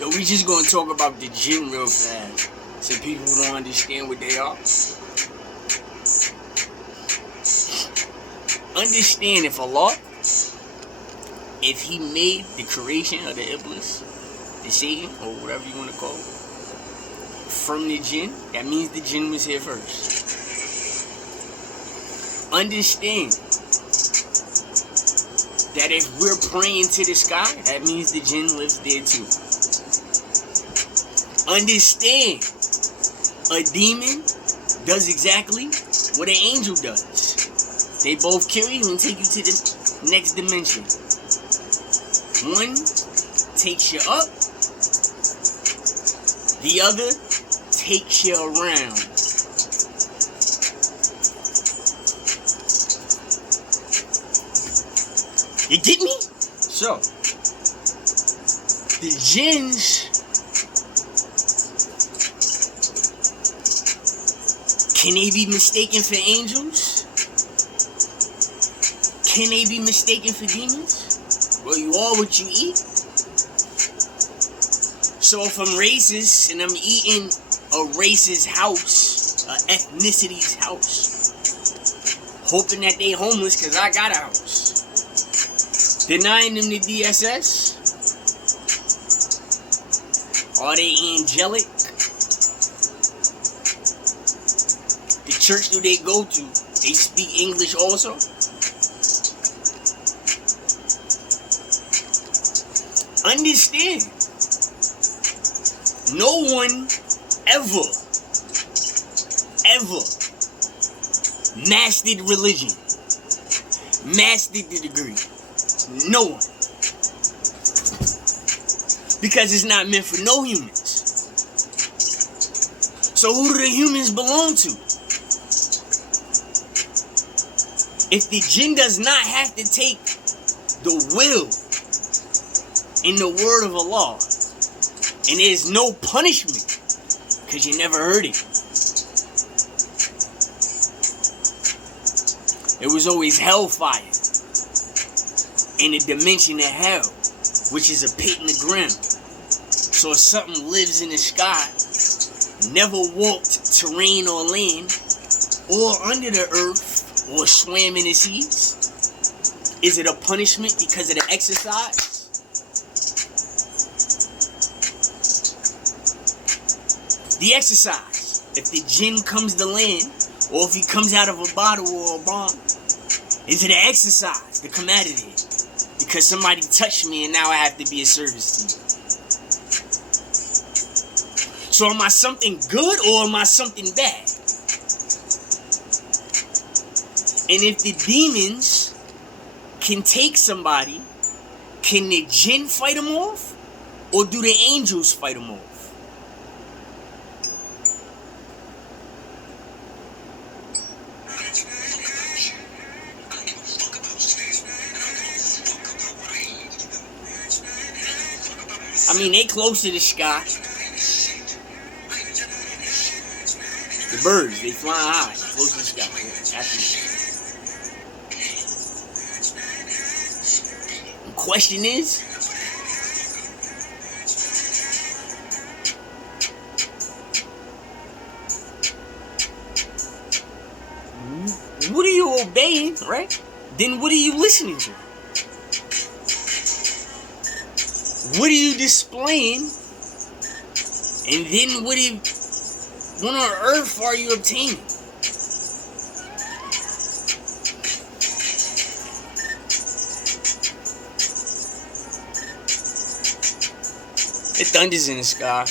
Yo, we just gonna talk about the jinn real fast, so people don't understand what they are. Understand, if he made the creation of the Iblis, the Satan, or whatever you want to call it, from the jinn, that means the jinn was here first. Understand that if we're praying to the sky, that means the jinn lives there too. Understand, a demon does exactly what an angel does. They both kill you and take you to the next dimension. One takes you up, the other takes you around. You get me? So, the jinns can they be mistaken for angels? Can they be mistaken for demons? Well, you are what you eat. So if I'm racist and I'm eating a racist house, a ethnicity's house, hoping that they homeless because I got a house, denying them the DSS, are they angelic? The church do they go to, they speak English also? Understand, no one ever mastered religion, mastered the degree. No one. Because it's not meant for no humans. So who do the humans belong to? If the jinn does not have to take the will in the word of Allah, and there's no punishment, because you never heard it. It was always hellfire in the dimension of hell, which is a pit in the ground. So if something lives in the sky, never walked terrain or land, or under the earth, or swam in the seas, is it a punishment because of the exercise? The exercise. If the jinn comes to land, or if he comes out of a bottle or a bomb, is it an exercise to come out of there? Because somebody touched me and now I have to be a service to you. So am I something good or am I something bad? And if the demons can take somebody, can the jinn fight them off? Or do the angels fight them off? I mean, they close to the sky. The birds, they fly high, close to the sky. The question is, what are you obeying, right? Then what are you listening to? What are you displaying? And then what on earth are you obtaining? It thunders in the sky.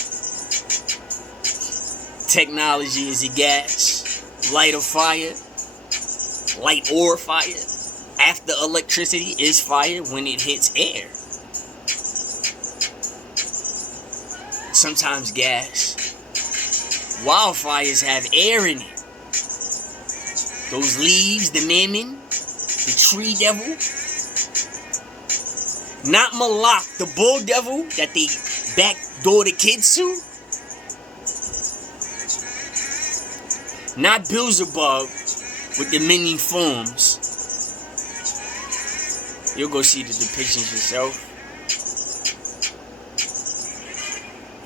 Technology is a gas, light or fire, light or fire. After electricity is fire when it hits air. Sometimes gas. Wildfires have air in it. Those leaves, the mammon, the tree devil. Not Malak, the bull devil that they backdoor the kids to. Not Beelzebub with the many forms. You'll go see the depictions yourself.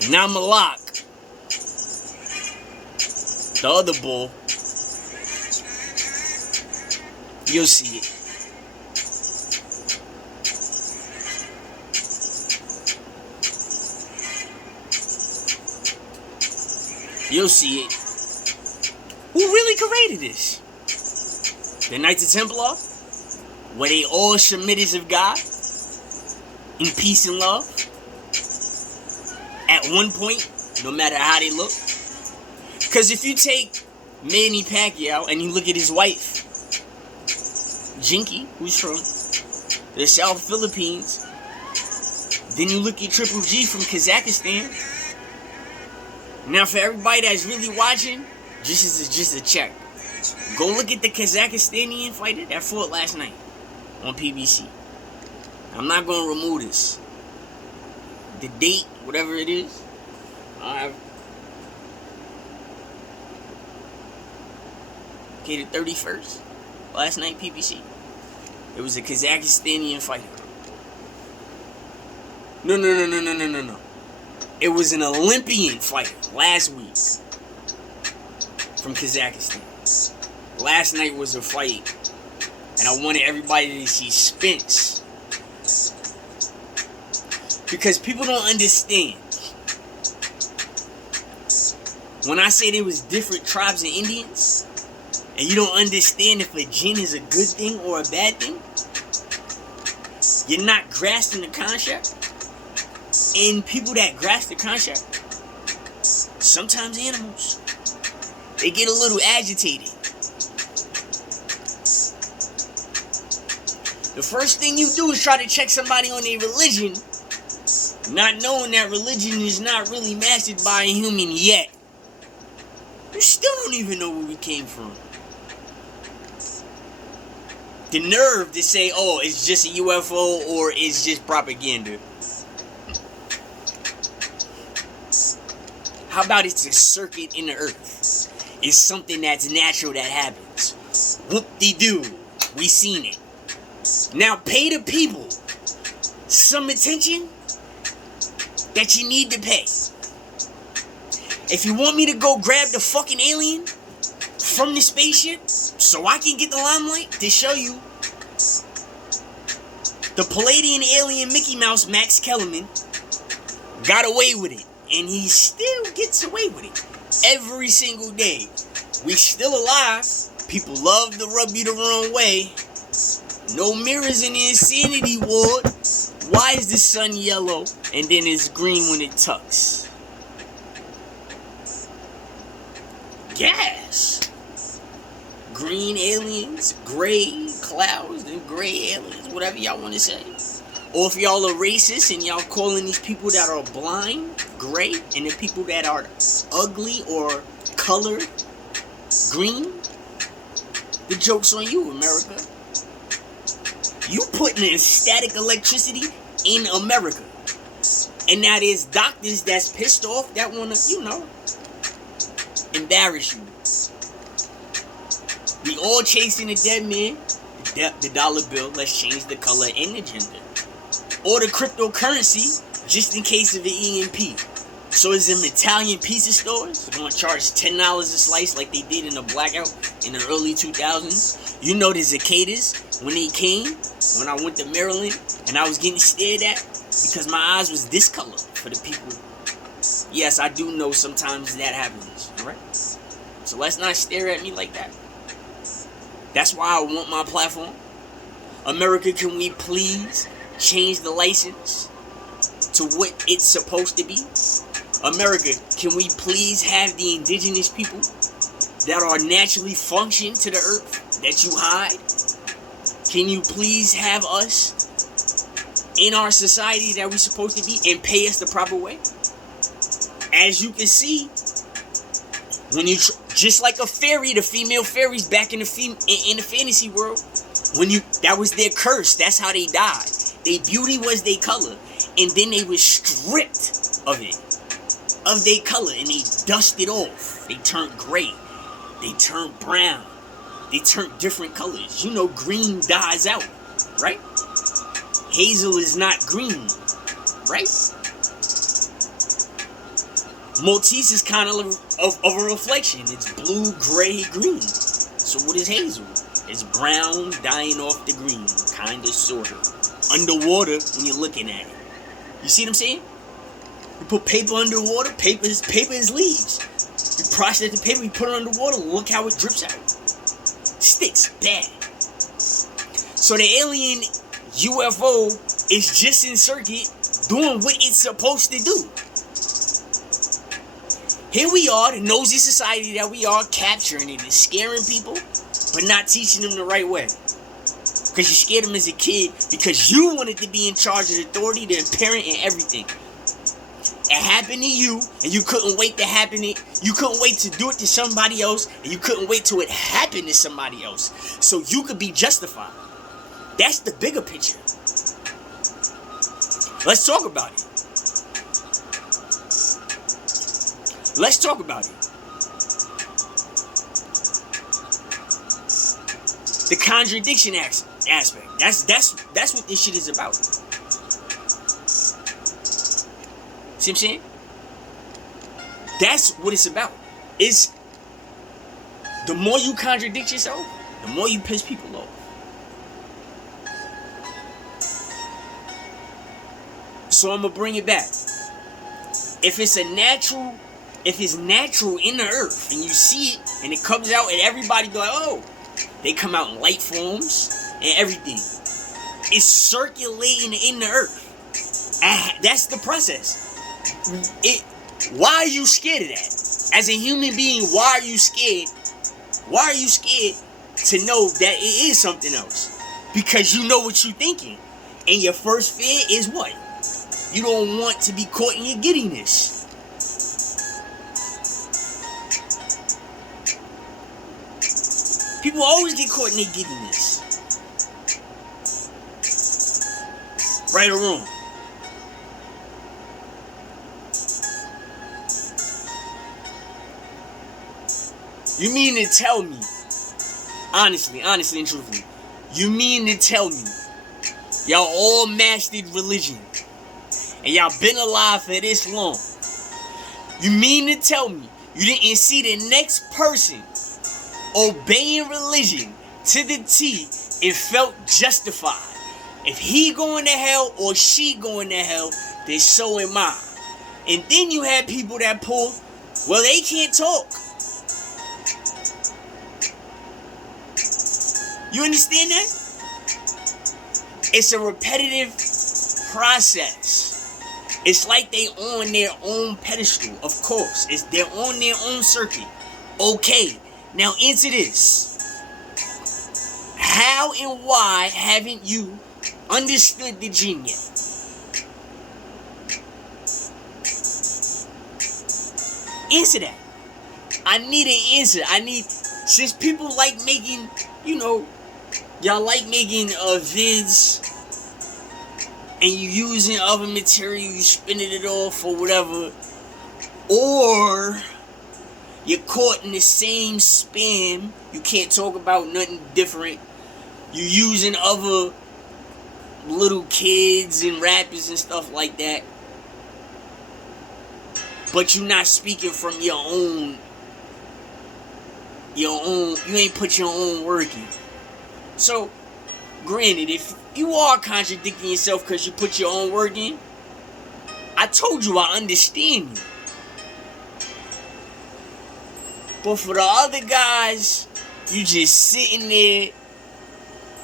Now Malak, the other bull, you'll see it. You'll see it. Who really created this? The Knights of Templar? Were they all Shemitas of God? In peace and love? At one point, no matter how they look? Because if you take Manny Pacquiao and you look at his wife, Jinky, who's from the South Philippines, then you look at Triple G from Kazakhstan. Now for everybody that's really watching, just a check. Go look at the Kazakhstanian fighter that fought last night on PBC. I'm not going to remove this. The date, whatever it is, okay, the 31st, last night PBC. It was a Kazakhstanian fighter. No. It was an Olympian fighter last week from Kazakhstan. Last night was a fight, and I wanted everybody to see Spence. Because people don't understand. When I say there was different tribes and Indians, and you don't understand if a jinn is a good thing or a bad thing, you're not grasping the concept. And people that grasp the concept, sometimes animals, they get a little agitated. The first thing you do is try to check somebody on their religion, not knowing that religion is not really mastered by a human yet. You still don't even know where we came from. The nerve to say, oh, it's just a UFO or it's just propaganda. How about it's a circuit in the earth? It's something that's natural that happens. Whoop-de-doo. We seen it. Now pay the people some attention that you need to pay. If you want me to go grab the fucking alien from the spaceship so I can get the limelight to show you the Palladian alien Mickey Mouse Max Kellerman got away with it. And he still gets away with it every single day. We still alive. People love to rub you the wrong way. No mirrors in the insanity ward. Why is the sun yellow and then it's green when it tucks? Gas. Green aliens, gray clouds, and gray aliens, whatever y'all want to say. Or if y'all are racist and y'all calling these people that are blind gray and the people that are ugly or colored green, the joke's on you, America. You putting in static electricity in America. And now there's doctors that's pissed off that want to, embarrass you. We all chasing a dead man, the dollar bill. Let's change the color and the gender. Or the cryptocurrency, just in case of an EMP. So is them Italian pizza stores going to charge $10 a slice like they did in the blackout in the early 2000s? You know the cicadas, when they came, when I went to Maryland, and I was getting stared at because my eyes was this color for the people. Yes, I do know sometimes that happens, alright? So let's not stare at me like that. That's why I want my platform. America, can we please change the license to what it's supposed to be? America, can we please have the indigenous people that are naturally function to the earth that you hide? Can you please have us in our society that we're supposed to be and pay us the proper way? As you can see, when you just like a fairy, the female fairies back in the fantasy world, that was their curse. That's how they died. Their beauty was their color, and then they were stripped of it, of their color, and they dusted off. They turned gray. They turned brown. They turned different colors. Green dies out, right? Hazel is not green, right? Maltese is kind of a reflection. It's blue, gray, green. So what is hazel? It's brown, dying off the green. Kinda, sorta. Underwater when you're looking at it. You see what I'm saying? You put paper underwater, paper is leaves. You process the paper, you put it underwater, look how it drips out. Sticks, bad. So the alien UFO is just in circuit doing what it's supposed to do. Here we are, the nosy society that we are, capturing it and scaring people, but not teaching them the right way. Because you scared them as a kid because you wanted to be in charge of the authority, the parent, and everything. It happened to you, and you couldn't wait to happen it. You couldn't wait to do it to somebody else, and you couldn't wait till it happened to somebody else, so you could be justified. That's the bigger picture. Let's talk about it. Let's talk about it. The contradiction aspect. That's what this shit is about. See what I'm saying? That's what it's about. It's the more you contradict yourself, the more you piss people off. So I'm gonna bring it back. If it's natural in the earth and you see it and it comes out and everybody go like, oh, they come out in light forms and everything. It's circulating in the earth. That's the process. Why are you scared of that? As a human being, why are you scared? Why are you scared to know that it is something else? Because you know what you're thinking. And your first fear is what? You don't want to be caught in your giddiness. People always get caught in their giddiness. Right or wrong. You mean to tell me, honestly and truthfully, you mean to tell me y'all all mastered religion and y'all been alive for this long? You mean to tell me you didn't see the next person obeying religion to the T and felt justified? If he going to hell or she going to hell, then so am I. And then you had people that pull, well, they can't talk. You understand that? It's a repetitive process. It's like they on their own pedestal. Of course, they're on their own circuit. Okay, now answer this. How and why haven't you understood the gene yet? Answer that. I need an answer. Since people like making, y'all like making vids and you using other material, you spinning it off or whatever, or you're caught in the same spam, you can't talk about nothing different, you using other little kids and rappers and stuff like that, but you're not speaking from your own, you ain't put your own work in. So, granted, if you are contradicting yourself because you put your own work in, I told you I understand you. But for the other guys, you just sitting there,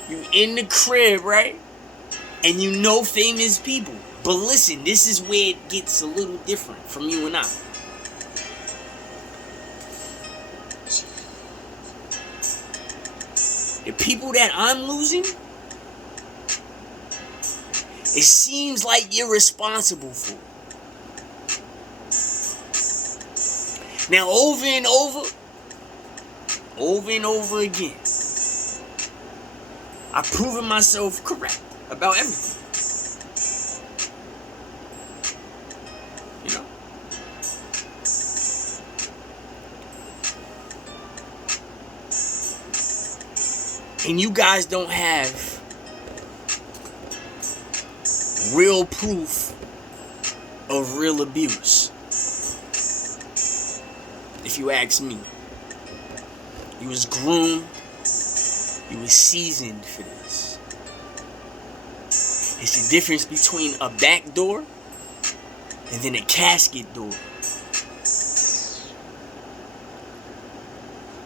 you in the crib, right? And you know famous people. But listen, this is where it gets a little different from you and I. The people that I'm losing, it seems like you're responsible for. Now, over and over again, I've proven myself correct about everything. And you guys don't have real proof of real abuse. if you ask me. He was groomed. He was seasoned for this. It's the difference between a back door and then a casket door.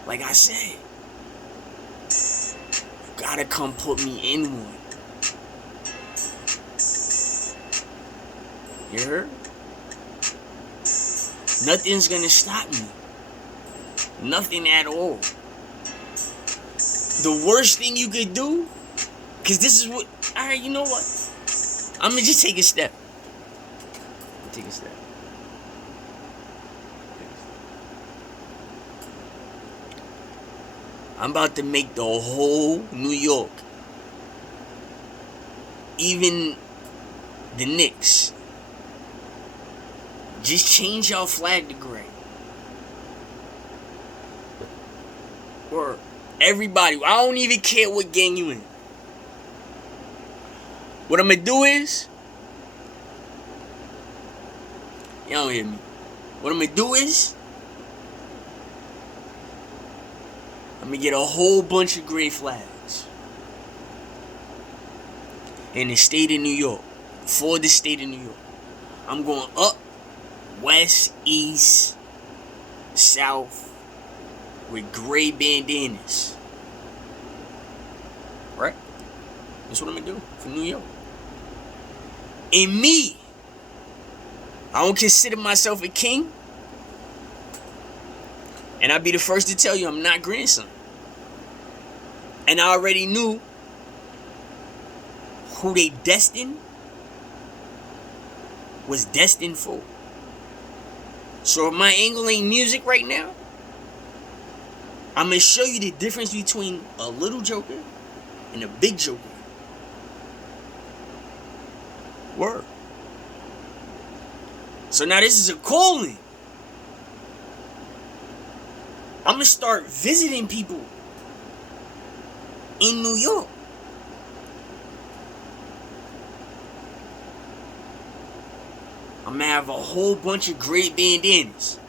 Like I said, you gotta come put me in one. You heard? Nothing's gonna stop me. Nothing at all. The worst thing you could do, because this is what, alright, you know what? I'm gonna just take a step. Take a step. I'm about to make the whole New York, even the Knicks, just change y'all flag to gray. Or everybody, I don't even care what gang you in. What I'm gonna do is, y'all don't hear me. What I'm gonna do is, I'm gonna get a whole bunch of gray flags in the state of New York, for the state of New York. I'm going up, west, east, south, with gray bandanas. Right? That's what I'm gonna do for New York. And me, I don't consider myself a king. And I'll be the first to tell you I'm not grandson. And I already knew who they was destined for. So if my angle ain't music right now, I'm going to show you the difference between a little joker and a big joker. Word. So now this is a calling. I'm going to start visiting people in New York. I'm going to have a whole bunch of great bandanas.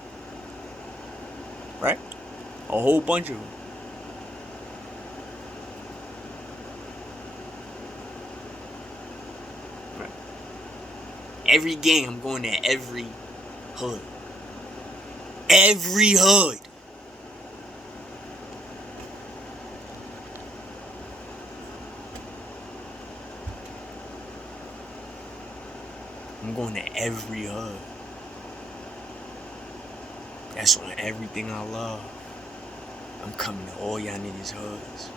Right? A whole bunch of them. Right. Every game, I'm going to every hood. Every hood. I'm going to every hood. That's on everything I love. I'm coming to all y'all niggas' hoods.